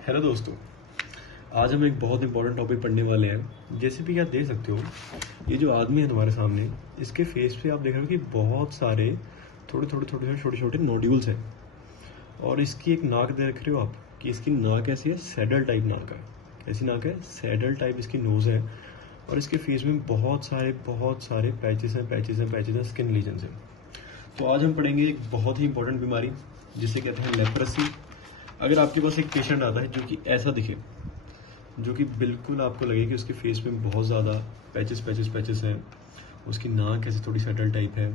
Hello दोस्तों, आज हम एक बहुत इंपॉर्टेंट टॉपिक पढ़ने वाले हैं। जैसे कि आप देख सकते हो, ये जो आदमी है तुम्हारे सामने, इसके फेस पे आप देख रहे हो कि बहुत सारे छोटे छोटे नोड्यूल्स हैं। और इसकी एक नाक देख रहे हो आप कि इसकी नाक ऐसी है, सैडल टाइप नाक है। ऐसी नाक है, सैडल टाइप इसकी नोज़ है। और इसके फेस में बहुत सारे पैचेस हैं, स्किन लीजन्स हैं। तो आज हम पढ़ेंगे एक बहुत ही इंपॉर्टेंट बीमारी जिसे कहते हैं लेप्रेसी। अगर आपके पास एक पेशेंट आता है जो कि ऐसा दिखे, जो कि बिल्कुल आपको लगे कि उसके फेस में बहुत ज़्यादा पैचेस हैं, उसकी नाक ऐसे थोड़ी सैडल टाइप है,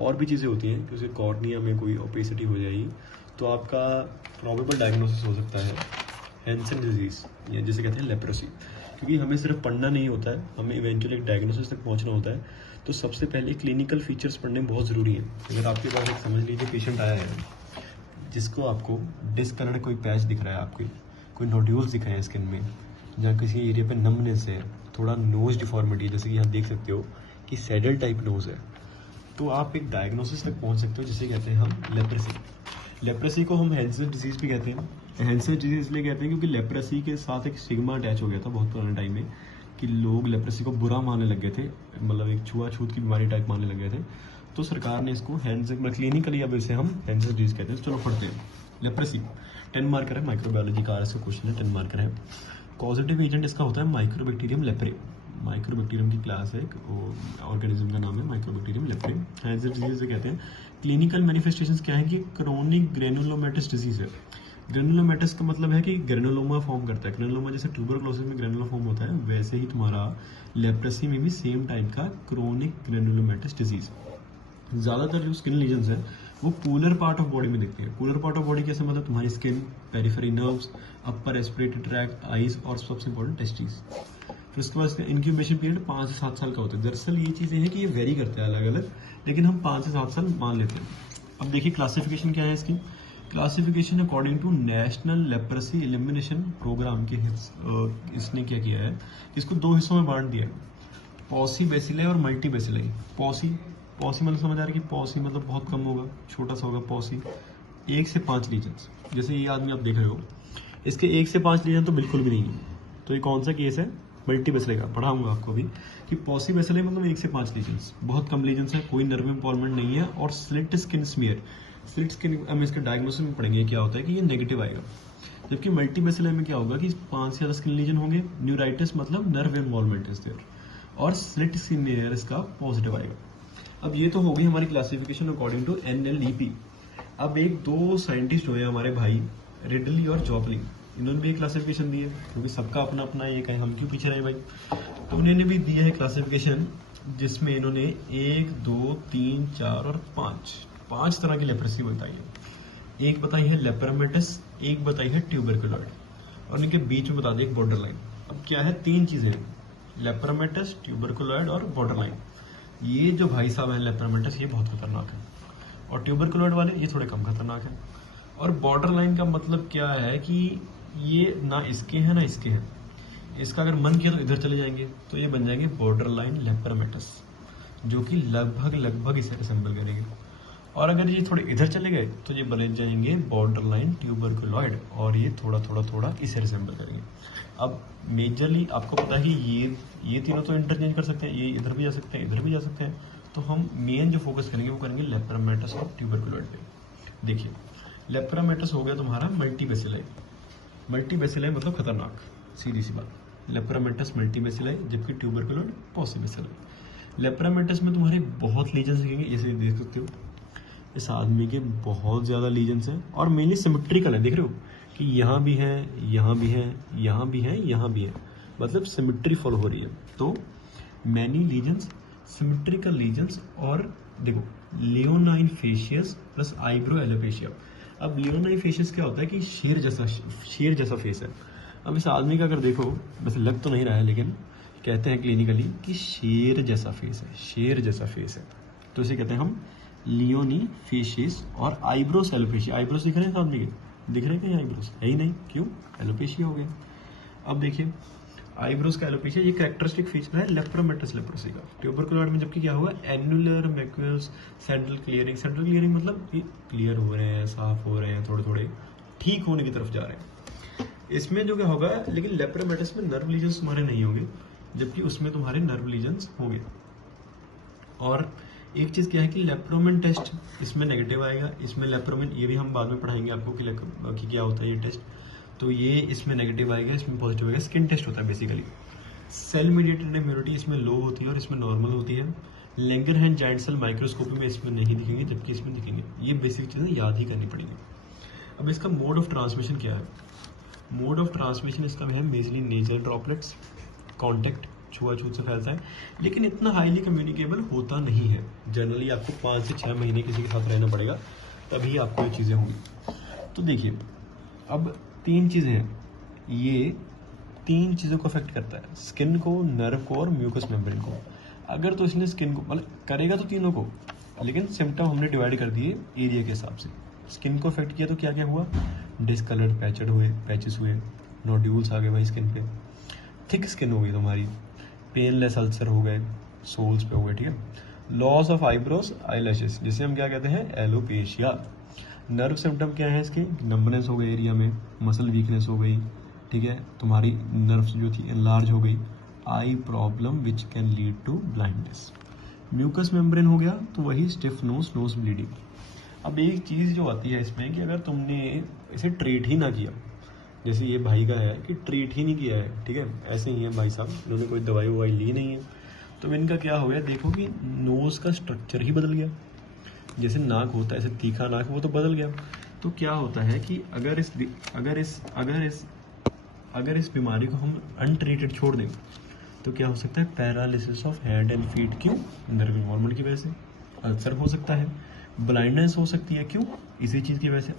और भी चीज़ें होती हैं कि उसके कॉर्निया में कोई ओपेसिटी हो जाएगी, तो आपका प्रोबेबल डायग्नोसिस हो सकता है हैंसन डिजीज़, या जिसे कहते हैं लेप्रेसी। क्योंकि हमें सिर्फ पढ़ना नहीं होता है, हमें इवेंचुअली एक डायग्नोसिस तक पहुंचना होता है। तो सबसे पहले क्लिनिकल फीचर्स पढ़ने बहुत ज़रूरी है। अगर आपके पास एक समझ लीजिए पेशेंट आया है जिसको आपको डिसकलर्ड कोई पैच दिख रहा है, आपके कोई नोड्यूल्स दिख रहे हैं स्किन में, जहाँ किसी एरिया पे नमनेस है, थोड़ा नोज डिफॉर्मिटी है, जैसे कि यहाँ देख सकते हो कि सैडल टाइप नोज है, तो आप एक डायग्नोसिस तक पहुँच सकते हो जिसे कहते हैं हम लेप्रेसी। लेप्रेसी को हम हैंसन डिजीज़ भी कहते हैं। हैंसन डिजीज़ इसलिए कहते हैं क्योंकि लेप्रेसी के साथ एक स्टिग्मा अटैच हो गया था बहुत पुराने टाइम में, कि लोग लेप्रेसी को बुरा मानने लग गए थे, मतलब एक छुआछूत की बीमारी टाइप मानने लग गए थे। तो सरकार ने इसको हैंसन, क्लिनिकली अब इसे हम हैंसन डिजीज़ कहते हैं। चलो पढ़ते हैं लेप्रेसी। 10 मार्कर है, माइक्रोबायोलॉजी का RS क्वेश्चन है, 10 मार्कर है। कॉजेटिव एजेंट इसका होता है माइक्रोबैक्टीरियम लेप्रे। माइक्रोबैक्टीरियम की क्लास है, ऑर्गेनिज्म का नाम है माइक्रोबैक्टीरियम लेप्रे। हैंसन डिजीज कहते हैं। क्लिनिकल मैनिफेस्टेशंस क्या है कि क्रोनिक ग्रेनुलोमेटस डिजीज है। ग्रेनुलोमेटस का मतलब है कि ग्रेनुलोमा फॉर्म करता है। ग्रेनुलोमा जैसे ट्यूबरक्लोसिस में ग्रेनुलोमा फॉर्म होता है, वैसे ही तुम्हारा लेप्रेसी में भी सेम टाइप का क्रोनिक ग्रेनुलोमेटस डिजीज। ज़्यादातर जो स्किन लीजन्स हैं वो कूलर पार्ट ऑफ बॉडी में दिखते हैं। कूलर पार्ट ऑफ बॉडी कैसे, मतलब तुम्हारी skin, periphery nerves, upper respiratory tract, eyes और सबसे इंपॉर्टेंट टेस्टिस। फिर उसके बाद इंक्यूबेशन पीरियड 5 से 7 साल का होता है। दरअसल ये चीज़ें हैं कि ये वेरी करते हैं अलग अलग, लेकिन हम 5 से 7 साल मान लेते हैं। अब देखिए क्लासिफिकेशन क्या है इसकी। Classification according to national leprosy elimination programme के इसने क्या किया है, इसको 2 हिस्सों में बांट दिया है, पॉसी बेसिले और मल्टी बेसिले। पॉसी मतलब समझ आ रहा है कि पॉसी मतलब बहुत कम होगा, छोटा सा होगा पॉसी। 1 से 5 लीजन्स, जैसे ये आदमी आप देख रहे हो, इसके 1 से 5 लीजन तो बिल्कुल भी नहीं है। तो ये कौन सा केस है, मल्टी बेसिले का। पढ़ाऊंगा आपको भी कि पॉसी बेसिले मतलब 1 से 5 लीजन्स, बहुत कम लीजन्स है, कोई नर्व इंवॉल्वमेंट नहीं है। और slit skin smear, slit skin हम इसके डायग्नोसिस में पढ़ेंगे क्या होता है कि ये नेगेटिव आएगा। जबकि मल्टी बेसिले में क्या होगा कि 5 से ज़्यादा स्किन लीजन होंगे, न्यूराइटिस मतलब नर्व इंवॉल्वमेंट इज देयर, और स्लिट स्मीयर इसका पॉजिटिव आएगा। अब ये तो हो गई हमारी क्लासिफिकेशन अकॉर्डिंग टू NLEP। अब एक दो साइंटिस्ट हुए हमारे भाई, रिडली और जॉपलिंग, इन्होंने भी एक क्लासिफिकेशन दी है, क्योंकि सबका अपना अपना एक है, हम क्यों पीछे रहे भाई। तो उन्होंने भी दिया है क्लासिफिकेशन, जिसमें इन्होंने 1, 2, 3, 4 और 5 तरह की लेप्रेसी बताई है। एक बताई है लेप्रोमेटस, एक बताई है ट्यूबरकुलॉइड, और इनके बीच में बता दें एक बॉर्डर लाइन। अब क्या है, 3 चीजें, लेप्रोमेटस, ट्यूबरकुलॉइड और बॉर्डर लाइन। ये जो भाई साहब हैं लेप्रोमेटस, ये बहुत खतरनाक है, और ट्यूबरकुलॉइड वाले ये थोड़े कम खतरनाक हैं। और बॉर्डर लाइन का मतलब क्या है कि ये ना इसके हैं ना इसके हैं, इसका अगर मन किया तो इधर चले जाएंगे, तो ये बन जाएंगे बॉर्डर लाइन लेप्रोमेटस, जो कि लगभग इसे रिसेंबल करेंगे। और अगर ये थोड़े इधर चले गए तो ये बन जाएंगे बॉर्डर लाइन ट्यूबरकुलॉइड, और ये थोड़ा इसे रिसेंबल करेंगे। अब मेजरली आपको पता है कि ये तीनों तो इंटरचेंज कर सकते हैं, ये इधर भी जा सकते हैं, इधर भी जा सकते हैं। तो हम मेन जो फोकस करेंगे वो करेंगे लेप्रोमेटस और ट्यूबरकुलॉइड पे। देखिए लेप्रोमेटस हो गया तुम्हारा मल्टी बेसिलाई। मल्टी बेसिलाई मतलब खतरनाक, सीधी सी बात। लेप्रोमेटस मल्टी बेसिलाई, जबकि ट्यूबरकुलॉइड पॉसी बेसिलाई। लेप्रोमेटस में तुम्हारे बहुत लीजन्स दिखेंगे, जैसे देख सकते हो इस आदमी के बहुत ज़्यादा लीजन्स हैं, और मेनली सिमेट्रिकल है। देख रहे हो कि यहाँ भी है, यहाँ भी है, यहाँ भी है, यहाँ भी है, मतलब सिमेट्री फॉलो हो रही है। तो मैनी लीजन्स, सिमेट्रिकल लीजन्स, और देखो लियोनाइन फेशियस प्लस आईब्रो एलोपेशिया। अब लियोनाइन फेशियस क्या होता है कि शेर जैसा फेस है। अब इस आदमी का अगर देखो, वैसे लग तो नहीं रहा है, लेकिन कहते हैं क्लिनिकली कि शेर जैसा फेस है, शेर जैसा फेस है। तो इसे कहते हैं हम लियोनी फेशियस। और आईब्रोस एलोपेशिया, आईब्रोस दिख रहे हैं आदमी के, दिख रहे हैं क्या आईब्रोस, है ही नहीं, क्यों, एलोपेशिया हो गया। अब देखिए आईब्रोस का एलोपेशिया, ये कैरेक्टरिस्टिक फीचर है लेप्रोमेटस लेप्रोसी का। ट्यूबरकुलॉइड में जबकि क्या हुआ, एनुलर मैक्यूलस सेंट्रल क्लियरिंग। सेंट्रल क्लियरिंग मतलब ये क्लियर हो रहे हैं, साफ हो रहे हैं, थोड़े थोड़े ठीक होने की तरफ जा रहे हैं। इसमें जो क्या होगा, लेकिन लेप्रोमेटस में नर्व लीजन्स तुम्हारे नहीं होंगे, जबकि उसमें तुम्हारे नर्व लीजन्स होंगे। और एक चीज क्या है कि लेप्रोमेन टेस्ट इसमें नेगेटिव आएगा, इसमें लेप्रोमेन, ये भी हम बाद में पढ़ाएंगे आपको कि क्या होता है ये टेस्ट। तो ये इसमें नेगेटिव आएगा, इसमें पॉजिटिव आएगा। स्किन टेस्ट होता है बेसिकली। सेल मीडिएटेड इम्यूनिटी इसमें लो होती है और इसमें नॉर्मल होती है। लैंगरहैंस जायंट सेल माइक्रोस्कोपी में इसमें नहीं दिखेंगे, जबकि इसमें दिखेंगे। ये बेसिक चीजें याद ही करनी पड़ेंगी। अब इसका मोड ऑफ ट्रांसमिशन क्या है? मोड ऑफ ट्रांसमिशन इसका है मेजली नेजल ड्रॉपलेट्स, कॉन्टैक्ट, छुआछूत से फैलता है, लेकिन इतना हाईली कम्युनिकेबल होता नहीं है। जनरली आपको 5 से 6 महीने किसी के साथ रहना पड़ेगा, तभी आपको ये चीज़ें होंगी। तो देखिए, अब 3 चीज़ें हैं, ये 3 चीज़ों को अफेक्ट करता है, स्किन को, नर्व को और म्यूकस मेम्ब्रेन को। अगर तो इसने स्किन को, मतलब करेगा तो तीनों को, लेकिन सिम्टम हमने डिवाइड कर दिए एरिया के हिसाब से। स्किन को अफेक्ट किया तो क्या क्या हुआ? डिसकलर्ड पैचेस हुए, नोड्यूल्स आ गए भाई स्किन पे, थिक स्किन हो गई तुम्हारी, पेनलेस अल्सर हो गए, सोल्स पे हो गए, ठीक है। लॉस ऑफ आईब्रोज, आईलैशेस, जिसे हम क्या कहते हैं? एलोपेशिया। नर्व सिम्टम क्या है इसके? नंबनेस हो गई एरिया में, मसल वीकनेस हो गई, ठीक है, तुम्हारी नर्व्स जो थी एनलार्ज हो गई, आई problem which can lead to blindness. Mucus membrane हो गया तो वही स्टिफ नोज ब्लीडिंग। अब एक चीज़ जो आती है इसमें कि अगर तुमने इसे ट्रीट ही ना किया, जैसे ये भाई का है कि ट्रीट ही नहीं किया है, ठीक है, ऐसे ही है भाई साहब, इन्होंने कोई दवाई ववाई ली नहीं है, तो इनका क्या हो गया? देखो कि नोज का स्ट्रक्चर ही बदल गया। जैसे नाक होता है, ऐसे तीखा नाक, वो तो बदल गया। तो क्या होता है कि अगर इस बीमारी को हम अनट्रीटेड छोड़ दें तो क्या हो सकता है? Paralysis of hand and feet. क्यों? नर्व इन्वॉल्वमेंट की वजह से। अल्सर हो सकता है, ब्लाइंडनेस हो सकती है, क्यों? इसी चीज़ की वजह से।